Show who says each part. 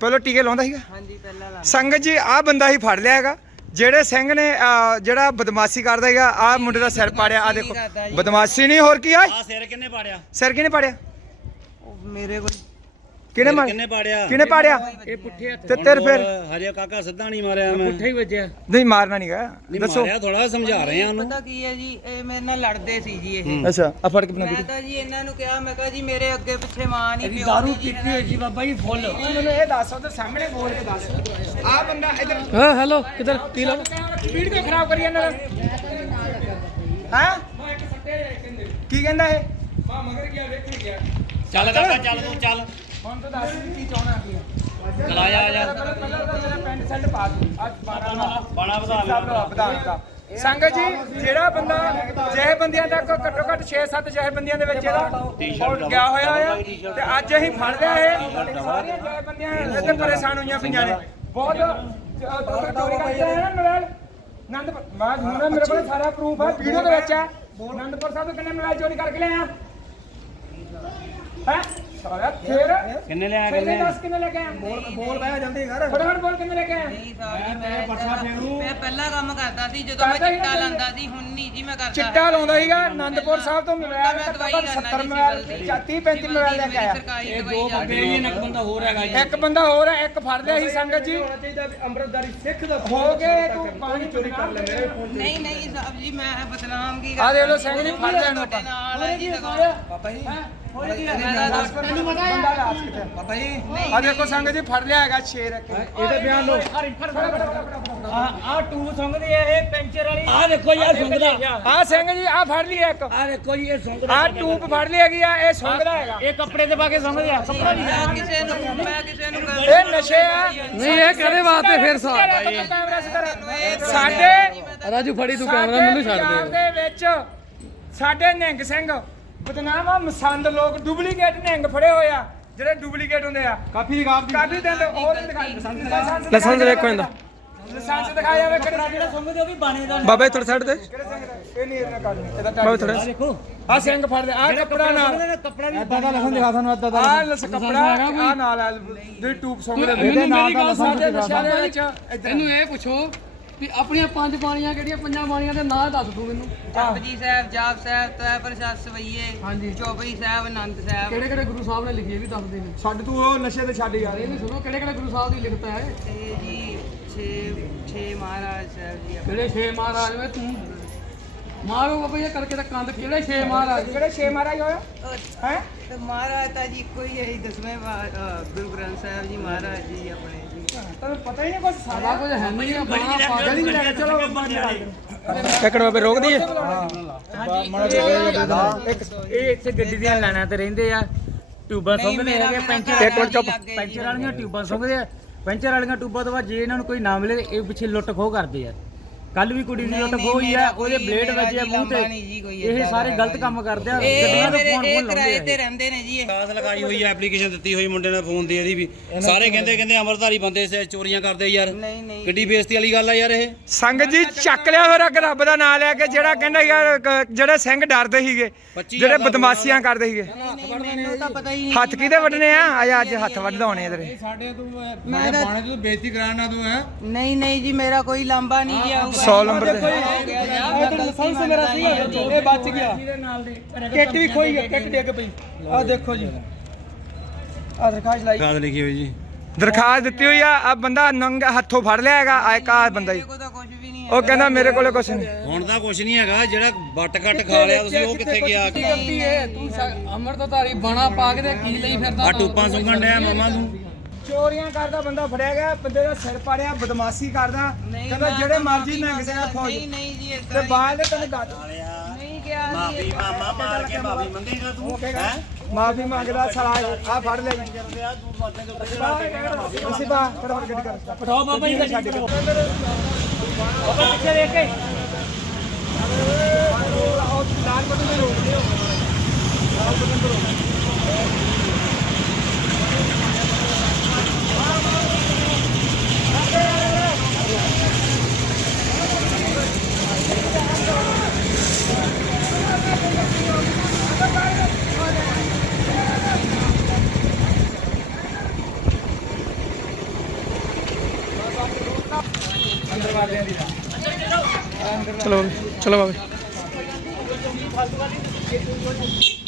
Speaker 1: ਪਹਿਲਾਂ ਟੀਕੇ ਲਾਉਂਦਾ ਸੀਗਾ?
Speaker 2: ਹਾਂਜੀ ਪਹਿਲਾਂ ਲਾ।
Speaker 1: ਸੰਗਤ ਜੀ ਆਹ ਬੰਦਾ ਹੀ ਫੜ ਲਿਆ ਹੈਗਾ ਜਿਹੜੇ ਸਿੰਘ ਨੇ ਜਿਹੜਾ ਬਦਮਾਸ਼ੀ ਕਰਦਾ ਹੈਗਾ। ਆਹ ਮੁੰਡੇ ਦਾ ਸਿਰ ਪਾੜਿਆ। ਆ ਦੇਖੋ ਬਦਮਾਸ਼ੀ ਨਹੀਂ ਹੋਰ ਕੀ ਆ।
Speaker 3: ਸਿਰ ਕਿੰਨੇ ਪਾੜਿਆ?
Speaker 1: ਸਿਰ ਕਿਹਨੇ ਪਾੜਿਆ?
Speaker 2: ਮੇਰੇ ਕੋਲ
Speaker 1: ਕਿਹਨੇ
Speaker 3: ਪਾੜਿਆ?
Speaker 1: ਕਿਹਨੇ ਪਾੜਿਆ?
Speaker 2: ਇਹ ਪੁੱਠੇ ਹੱਥ
Speaker 1: ਤੇ ਤੇਰੇ ਫਿਰ
Speaker 3: ਹਜੇ ਕਾਕਾ ਸਿੱਧਾ ਨਹੀਂ ਮਾਰਿਆ ਮੈਂ।
Speaker 2: ਪੁੱਠਾ ਹੀ ਵੱਜਿਆ।
Speaker 1: ਨਹੀਂ ਮਾਰਨਾ ਨਹੀਂਗਾ। ਦੱਸੋ
Speaker 3: ਮਾਰਿਆ ਥੋੜਾ ਸਮਝਾ ਰਹੇ ਆ ਉਹਨੂੰ।
Speaker 2: ਪਤਾ ਕੀ ਹੈ ਜੀ ਇਹ ਮੇਰੇ ਨਾਲ ਲੜਦੇ ਸੀ ਜੀ ਇਹ।
Speaker 1: ਅੱਛਾ ਆ ਫੜ ਕੇ ਬਣਾ
Speaker 2: ਮੈਂ ਤਾਂ ਜੀ ਇਹਨਾਂ ਨੂੰ ਕਿਹਾ ਮੈਂ ਕਿਹਾ ਜੀ ਮੇਰੇ ਅੱਗੇ ਪਿੱਛੇ ਮਾਂ ਨਹੀਂ ਪਿਓ
Speaker 3: ਦਾਰੂ ਪੀਤੀ ਹੋਈ ਸੀ ਬਾਬਾ ਜੀ ਫੁੱਲ।
Speaker 1: ਮੈਨੂੰ ਇਹ ਦੱਸ ਉਧਰ ਸਾਹਮਣੇ ਬੋਲ ਕੇ ਦੱਸ। ਆ ਬੰਦਾ ਇਧਰ
Speaker 4: ਹਾਂ ਹੈਲੋ ਕਿੱਧਰ ਕੀ ਲਾ
Speaker 1: ਵੀਡੀਓ ਖਰਾਬ ਕਰੀ ਜਾਂਦਾ ਹਾਂ ਕੀ ਕਹਿੰਦਾ ਇਹ?
Speaker 3: ਚੱਲ ਕਾਕਾ ਚੱਲ ਤੂੰ ਚੱਲ।
Speaker 1: ਹੁਣ ਤਾਂ ਦੱਸ ਕੀ ਚਾਹਣਾ ਕੀ ਆ।
Speaker 3: ਚਲਾ ਜਾ ਜਾ।
Speaker 1: ਪਹਿਲਾਂ ਤਾਂ ਮੇਰਾ ਪੈਂਟ ਸ਼ਰਟ ਪਾ ਦੂੰ ਅੱਜ 12
Speaker 3: ਬਾਣਾ ਵਧਾ
Speaker 1: ਵਿਧਾਨ ਦਾ ਸੰਗਤ ਜੀ ਜਿਹੜਾ ਬੰਦਾ ਜਿਹੇ ਬੰਦਿਆਂ ਤੱਕ ਘੱਟੋ ਘੱਟ 6-7 ਜਿਹੇ ਬੰਦਿਆਂ ਦੇ ਵਿੱਚ ਇਹਦਾ ਗਿਆ ਹੋਇਆ ਆ ਤੇ ਅੱਜ ਅਸੀਂ ਫੜ ਲਿਆ ਇਹ ਸਾਰੀਆਂ ਜਿਹੇ ਬੰਦਿਆਂ ਇੱਥੇ ਪਰੇਸ਼ਾਨ ਹੋਈਆਂ ਪਈਆਂ ਨੇ ਬਹੁਤ ਚੋਰੀ ਕਰਕੇ ਆਇਆ ਨਾ ਮੋਬਾਈਲ ਆਨੰਦਪੁਰ ਮੈਂ ਹੁਣ ਮੇਰੇ ਕੋਲ ਸਾਰਾ ਪ੍ਰੂਫ ਹੈ ਵੀਡੀਓ ਦੇ ਵਿੱਚ ਹੈ ਆਨੰਦਪੁਰ ਸਾਹਿਬ ਤੋਂ ਕਿੰਨੇ ਮੋਬਾਈਲ ਚੋਰੀ ਕਰਕੇ ਲਿਆਇਆ ਹੈ ਸਾਰਾ ਫੇਰ
Speaker 3: ਕਿੰਨੇ ਲਿਆ
Speaker 1: ਕਿੰਨੇ 10 ਕਿੰਨੇ ਲੈ ਕੇ ਆਇਆ ਬੋਲ ਬਹਿ ਜਾਂਦੀ ਘਰ ਫਟਾਫਟ ਬੋਲ ਕਿੰਨੇ ਲੈ ਕੇ ਆਇਆ
Speaker 2: ਨਹੀਂ ਸਾਹਿਬ ਜੀ ਮੈਂ ਪਹਿਲਾਂ ਕੰਮ ਕਰਦਾ ਸੀ ਜਦੋਂ ਮੈਂ ਚਿੱਟਾ ਲਾਂਦਾ ਸੀ ਹੁਣ ਨਹੀਂ ਜੀ ਮੈਂ ਕਰਦਾ।
Speaker 1: ਚਿੱਟਾ ਲਾਉਂਦਾ ਸੀਗਾ ਆਨੰਦਪੁਰ ਸਾਹਿਬ ਤੋਂ ਮੋਬਾਈਲ
Speaker 2: ਮੈਂ ਦਵਾਈ
Speaker 1: 70 ਮੋਬਾਈਲ 30-35 ਮੋਬਾਈਲ ਲੈ ਕੇ ਆਇਆ।
Speaker 2: ਸਰਕਾਰੀ ਦਵਾਈ ਜਾਂਦੀ
Speaker 3: ਇੱਕ ਬੰਦਾ ਹੋਰ ਹੈਗਾ ਜੀ।
Speaker 1: ਇੱਕ ਬੰਦਾ ਹੋਰ ਹੈ ਇੱਕ ਫੜ ਲਿਆ ਸੀ ਸੰਗਤ ਜੀ ਅੰਮ੍ਰਿਤਧਾਰੀ ਸਿੱਖ ਦਾ ਹੋ ਗਏ ਤੂੰ ਪਾਣੀ ਚੋਰੀ ਕਰ ਲੈ ਮੇਰੇ
Speaker 2: ਨਹੀਂ ਨਹੀਂ ਸਾਹਿਬ ਜੀ ਮੈਂ ਬਦਨਾਮ ਕੀ
Speaker 1: ਆ ਦੇਖ ਲੋ ਸਿੰਘ ਜੀ ਫੜ ਲਿਆ ਇਹਨੂੰ
Speaker 2: ਤੁਹਾਡੇ ਨਾਲ ਹੈ ਜੀ ਲਗਾਓ
Speaker 1: ਬਾਬਾ ਜੀ
Speaker 2: ਮੈਨੂੰ ਪਤਾ ਹੈ
Speaker 1: ਬਾਬਾ ਜੀ ਆ ਦੇਖੋ ਸੰਗਤ ਜੀ ਫੜ ਲਿਆ ਹੈਗਾ ਸ਼ੇਰ ਇਹਦੇ ਬਿਆਨ ਲੋ
Speaker 4: ਆ ਟੂਬ ਸੰਗਦੀ ਇਹ ਪੈਂਚਰ ਵਾਲੀ
Speaker 3: ਆ ਦੇਖੋ ਯਾਰ ਸੁੰਗਦਾ।
Speaker 1: ਆ ਸਿੰਘ ਜੀ ਆ ਫੜ ਲਈ ਇੱਕ
Speaker 3: ਆ ਦੇਖੋ ਜੀ ਇਹ ਸੁੰਗਦਾ।
Speaker 1: ਆ ਟੂਬ ਫੜ ਲਈ ਹੈਗੀ ਆ ਇਹ ਸੁੰਘਦਾ ਹੈਗਾ
Speaker 4: ਇਹ ਕੱਪੜੇ ਤੇ ਪਾ ਕੇ ਸੰਗਦੀ ਆ ਕੱਪੜਾ ਨਹੀਂ
Speaker 2: ਮੈਂ ਕਿਸੇ ਨੂੰ
Speaker 1: ਇਹ ਨਸ਼ੇ ਆ
Speaker 4: ਨਹੀਂ ਇਹ ਕਦੇ ਵਾਸਤੇ ਫਿਰ
Speaker 1: ਕੈਮਰਾ ਸਿੱਧਾ ਸਾਡੇ
Speaker 4: ਰਾਜੂ ਫੜੀ ਤੂੰ ਕੈਮਰਾ ਮੈਨੂੰ ਛੱਡ
Speaker 1: ਪੰਜਾਬ
Speaker 4: ਦੇ
Speaker 1: ਦੇ ਵਿੱਚ ਸਾਡੇ ਨਿਹੰਗ ਸਿੰਘ ਬਦਨਾਮ ਆ ਮਸੰਦ ਲੋਕ ਡੁਪਲੀਕੇਟ ਨਿਹੰਗ ਫੜੇ ਹੋਏ ਆ ਜਿਹੜੇ ਡੁਪਲੀਕੇਟ ਹੁੰਦੇ ਆ ਕਾਫੀ ਦਿਨ ਹੋਰ ਦਿਖਾਈ
Speaker 4: ਲਾਇਸੈਂਸ ਵੇਖੋ ਇਹਦਾ
Speaker 1: ਲਾਇਸੈਂਸ ਦਿਖਾਇਆ ਵੇ ਕਿਹੜਾ
Speaker 3: ਜਿਹੜਾ ਸੁੰਗਦੇ ਉਹ ਵੀ ਬਾਣੇ ਦਾ।
Speaker 4: ਬਾਬਾ ਥੋੜਾ ਛੱਡ ਦੇ
Speaker 1: ਕਿਹੜੇ ਸਿੰਘ ਦਾ ਇਹ ਨਹੀਂ ਇਹਨਾਂ ਕਰਨੀ ਇਹਦਾ
Speaker 4: ਬਾਬਾ ਥੋੜਾ
Speaker 3: ਦੇਖੋ
Speaker 1: ਆ ਸਿੰਘ ਫੜ ਲਿਆ ਆ ਕੱਪੜਾ ਨਾਲ
Speaker 3: ਕੱਪੜਾ ਵੀ
Speaker 4: ਇਦਾਂ ਦਾ ਲਾਇਸੈਂਸ ਦਿਖਾ ਸਾਨੂੰ ਇਦਾਂ
Speaker 1: ਆ ਲਸ ਕੱਪੜਾ ਆ ਨਾਲ ਆ ਜਿਹੜੀ ਟੂਬ ਸੌਂਗ ਦੇ
Speaker 4: ਮੈਨੂੰ ਮੇਰੀ ਗੱਲ ਸੁਣ
Speaker 1: ਸਾਡੇ ਨਸ਼ਿਆਂ ਦੇ ਵਿੱਚ
Speaker 4: ਇਹਨੂੰ ਇਹ ਪੁੱਛੋ ਵੀ ਆਪਣੀਆਂ 5 ਬਾਣੀਆਂ ਕਿਹੜੀਆਂ 5 ਬਾਣੀਆਂ ਦੇ ਨਾਂ ਦੱਸ ਤੂੰ ਮੈਨੂੰ
Speaker 2: ਜਪਜੀ ਸਾਹਿਬ ਜਾਪ ਸਾਹਿਬ ਤੈ ਪ੍ਰਸਾਦ ਸਵਈਏ
Speaker 4: ਹਾਂਜੀ।
Speaker 2: ਚੌਪਈ ਸਾਹਿਬ ਆਨੰਦ ਸਾਹਿਬ
Speaker 4: ਕਿਹੜੇ ਕਿਹੜੇ ਗੁਰੂ ਸਾਹਿਬ ਨੇ ਲਿਖੀ ਇਹ ਵੀ ਦੱਸ ਦੇ ਨੇ
Speaker 1: ਛੱਡ ਤੂੰ ਉਹ ਨਸ਼ੇ ਤੇ ਛੱਡ ਯਾਰ
Speaker 4: ਇਹ ਵੀ ਸੁਣੋ ਕਿਹੜੇ ਕਿਹੜੇ ਗੁਰੂ ਸਾਹਿਬ ਦੀ ਲਿਖਤ ਹੈ
Speaker 2: ਤੇ ਜੀ 6 ਮਹਾਰਾਜ ਸਾਹਿਬ ਜੀ
Speaker 4: ਕਿਹੜੇ 6 ਮਹਾਰਾਜ ਵੇ ਤੂੰ ਮਾਰੋ ਬਾਬਾ ਇਹ ਕਰਕੇ ਤਾਂ ਕੰਧ ਕਿਹੜੇ 6 ਮਹਾਰਾਜ
Speaker 1: ਕਿਹੜੇ ਛੇ ਮਹਾਰਾਜ ਹੋਇਆ ਹੈ
Speaker 2: ਤੇ ਮਹਾਰਾਜ ਤਾਂ ਜੀ ਕੋਈ ਹੈ 10ਵੇਂ ਗੁਰੂ ਗ੍ਰੰਥ ਸਾਹਿਬ ਜੀ ਮਹਾਰਾਜ ਜੀ ਆਪਣੇ ਜੀ
Speaker 1: ਤੈਨੂੰ ਪਤਾ ਹੀ ਨਹੀਂ ਕੁਝ
Speaker 4: ਸਾਰਾ ਕੁਝ ਹੈ ਨਹੀਂ ਆ ਬੜਾ ਪਾਗਲ
Speaker 1: ਗਲੀ ਲੈ ਕੇ ਚਲੋ
Speaker 4: ਟੱਕੜ ਬਾਬੇ ਰੋਕ ਦਈਏ
Speaker 3: ਇਹ ਇੱਥੇ ਗੱਡੀ ਦੀਆਂ ਲਾਈਨਾਂ ਤੇ ਰਹਿੰਦੇ ਆ। ਟਿਊਬਾਂ ਸੁੰਗਦੇ ਹੈਗੇ ਪੈਂਚਰ।
Speaker 4: ਇੱਕ ਮਿੰਟ ਚੁੱਪ।
Speaker 3: ਪੈਂਚਰ ਵਾਲੀਆਂ ਟਿਊਬਾਂ ਸੁੰਗਦੇ ਆ। ਪੈਂਚਰ ਵਾਲੀਆਂ ਟਿਊਬਾਂ ਤੋਂ ਬਾਅਦ ਜੇ ਇਹਨਾਂ ਨੂੰ ਕੋਈ ਨਾ ਮਿਲੇ ਇਹ ਪਿੱਛੇ ਲੁੱਟ ਖੋਹ ਕਰਦੇ ਆ। ਕੱਲ ਵੀ ਕੁੜੀ ਦੀ ਲੁੱਟ ਖੋਹ ਹੋਈ ਆ ਉਹਦੇ ਬਲੇਡ ਵੱਜੇ ਆ ਮੂੰਹ ਤੇ। ਇਹ ਸਾਰੇ ਗਲਤ ਕੰਮ ਕਰਦੇ ਆ। ਗੱਡੀਆਂ ਤੋਂ ਫੋਨ
Speaker 2: ਇਹ
Speaker 3: ਫੋਨ
Speaker 2: ਕਿਰਾਏ
Speaker 3: ਲਾਉਂਦੇ
Speaker 2: ਤੇ
Speaker 3: ਆ।
Speaker 2: ਰਹਿੰਦੇ ਨੇ ਜੀ ਇਹ
Speaker 5: ਕਾਸ ਲਗਾਈ ਹੋਈ ਹੈ ਐਪਲੀਕੇਸ਼ਨ ਦਿੱਤੀ ਹੋਈ ਮੁੰਡੇ ਨੇ ਫੋਨ ਦੀ ਇਹਦੀ ਵੀ ਸਾਰੇ ਕਹਿੰਦੇ ਅਮਰਧਾਰੀ ਬੰਦੇ ਸੇ ਚੋਰੀਆਂ ਕਰਦੇ ਯਾਰ
Speaker 2: ਨਹੀਂ ਨਹੀਂ
Speaker 5: ਕਿੱਡੀ ਬੇਇੱਜ਼ਤੀ ਵਾਲੀ ਗੱਲ ਆ ਯਾਰ ਇਹ
Speaker 1: ਸੰਗਤ ਜੀ ਚੱਕ ਲਿਆ ਫਿਰ ਅੱਗ ਰੱਬ ਦਾ ਨਾਮ ਲੈ ਕੇ ਜਿਹੜਾ ਕਹਿੰਦਾ ਯਾਰ ਜਿਹੜੇ ਸਿੰਘ ਡਰਦੇ ਸੀਗੇ ਜਿਹੜੇ ਬਦਮਾਸ਼ੀਆਂ ਕਰਦੇ ਸੀਗੇ
Speaker 2: ਮੈਨੂੰ ਤਾਂ ਪਤਾ ਹੀ
Speaker 1: ਹੱਥ ਕਿਹਦੇ ਵੱਢਣੇ ਆ ਆਇਆ ਅੱਜ ਹੱਥ ਵੱਢਾਉਣੇ ਤੇਰੇ
Speaker 2: ਨਹੀਂ ਨਹੀਂ ਜੀ ਮੇਰਾ ਕੋਈ ਲਾਂਬਾ ਨਹੀਂ ਜੀ ਆਊਗਾ
Speaker 1: 100 ਨੰਬਰ ਤੇ
Speaker 4: ਲਾਇਸੈਂਸ ਮੇਰਾ ਸੀ ਇਹ ਬਚ ਗਿਆ ਕਿੱਟ ਵੀ ਖੋਈ ਗਿਆ ਕਿੱਟ ਡਿੱਗ ਪਈ ਆ ਦੇਖੋ ਜੀ ਆ ਦਰਖਾਸਤ ਲਾਈ
Speaker 5: ਕਾਦ ਲਿਖੀ ਹੋਈ ਜੀ
Speaker 1: ਦਰਖਾਸਤ ਦਿੱਤੀ ਹੋਈ ਆ ਬੰਦਾ ਨੰਗਾ ਹੱਥੋਂ ਫੜ ਲਿਆ ਹੈਗਾ ਆ ਇੱਕ ਆ ਬੰਦਾ ਹੀ
Speaker 2: ਮੇਰੇ ਕੋਲ ਤਾਂ ਕੁਝ ਵੀ ਨਹੀਂ
Speaker 1: ਉਹ ਕਹਿੰਦਾ ਮੇਰੇ ਕੋਲੇ ਕੁਛ ਨਹੀਂ
Speaker 5: ਹੁਣ ਤਾਂ ਕੁਝ ਨਹੀਂ ਹੈਗਾ ਜਿਹੜਾ ਵੱਟ ਕੱਟ ਖਾ ਲਿਆ ਤੁਸੀਂ ਉਹ ਕਿੱਥੇ ਗਿਆ
Speaker 4: ਗਲਤੀ ਹੈ ਤੂੰ ਅੰਮ੍ਰਿਤਧਾਰੀ ਬਾਣਾ ਪਾ ਕੇ ਤੇ ਕੀ ਲਈ ਫਿਰਦਾ
Speaker 5: ਆ ਟੂਪਾਂ ਸੁੰਗਣ ਡਿਆ ਮਾਮਾ ਤੂੰ
Speaker 1: ਚੋਰੀਆਂ ਕਰਦਾ ਬੰਦਾ ਫੜਿਆ ਗਿਆ ਬੰਦੇ ਦਾ ਸਿਰ ਪਾੜਿਆ ਬਦਮਾਸ਼ੀ ਕਰਦਾ ਕਹਿੰਦਾ ਜਿਹੜੇ ਮਰਜ਼ੀ ਨੰਗ ਸਿਆ ਫੌਜ
Speaker 2: ਨਹੀਂ ਨਹੀਂ ਜੀ
Speaker 1: ਤੇ ਬਾਅਦ ਦੇ ਤੈਨੂੰ ਗੱਲ
Speaker 2: ਨਹੀਂ ਗਿਆ
Speaker 5: ਮਾਫੀ ਮਾਮਾ ਮਾਰ ਕੇ ਮਾਫੀ ਮੰਗੇਗਾ ਤੂੰ ਹੈ
Speaker 1: ਮਾਫੀ ਮੰਗਦਾ ਸਾਲਾ ਆ ਫੜ ਲੈ ਅਸੀਂ ਬਾ ਫਟਾਫਟ ਗੱਡੀ ਕਰ
Speaker 3: ਪਠਾਓ ਬਾਬਾ ਜੀ ਦਾ
Speaker 1: ਛੱਡ ਕੇ
Speaker 3: ਬਾਬਾ ਪਿੱਛੇ ਦੇਖ ਕੇ
Speaker 1: ਲਾਲ ਬਟਨ ਤੇ ਰੋਕ ਲਿਓ ਲਾਲ ਬਟਨ ਤੇ ਰੋਕ ਅੰਦਰ ਮਾਰਦੇ ਆ ਦੀ
Speaker 4: ਚਲੋ ਚਲੋ ਬਾਬੇ